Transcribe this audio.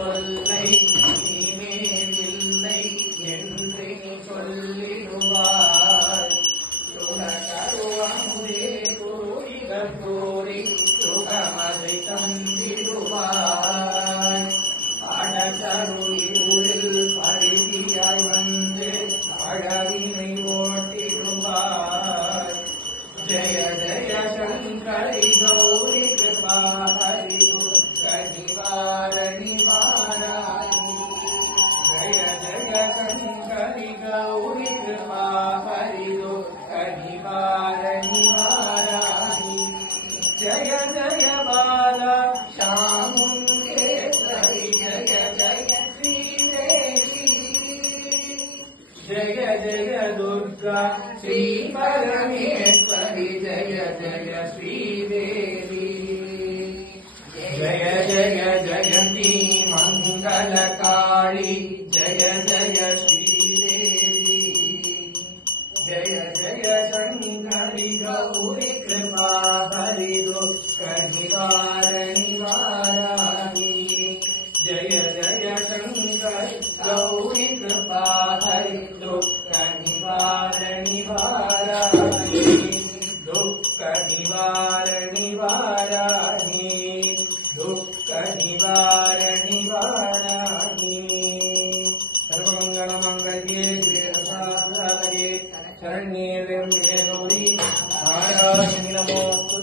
தொல்லை இனிமேலில்லை என்று சொல்லிடுவார். சுடகருவமுதே கூறிகள் கூறி சுகமதை தந்திடுவார். அடகருளிருளில் பரிதியாய் வந்து அழவினை ஓட்டிடுவார். ஜய ஜய சங்கரி கௌரி கிருபா ஹரி கனிவாரணி வாராயி. ஜய ஜய சங்கரி கௌரி கிருபா ஹரி கனிவாரணி வாராயி. ஜய ஜய பாலா சாமுண்டேஸ்வரி ஜய ஜய ஸ்ரீதேவி. जय जय दुर्गा श्री परमेश्वरी जय जय श्रीदेवी. जय जय जयंती मंगलकाली जय जय श्रीदेवी. जय जय शंकरी गौरी कृपा हरि दुःखनिवारणि वाराहि. जय जय शंकरी गौरी कृपा हरि दुःखनिवारणि वाराहि. दुःखनिवारणि वाराहि. दुःखनिवारणि वाराहि. सर्वमङ्गलमङ्गल्ये शिवे शरण्ये त्र्यम्बके गौरी नारायणि नमोस्तुते.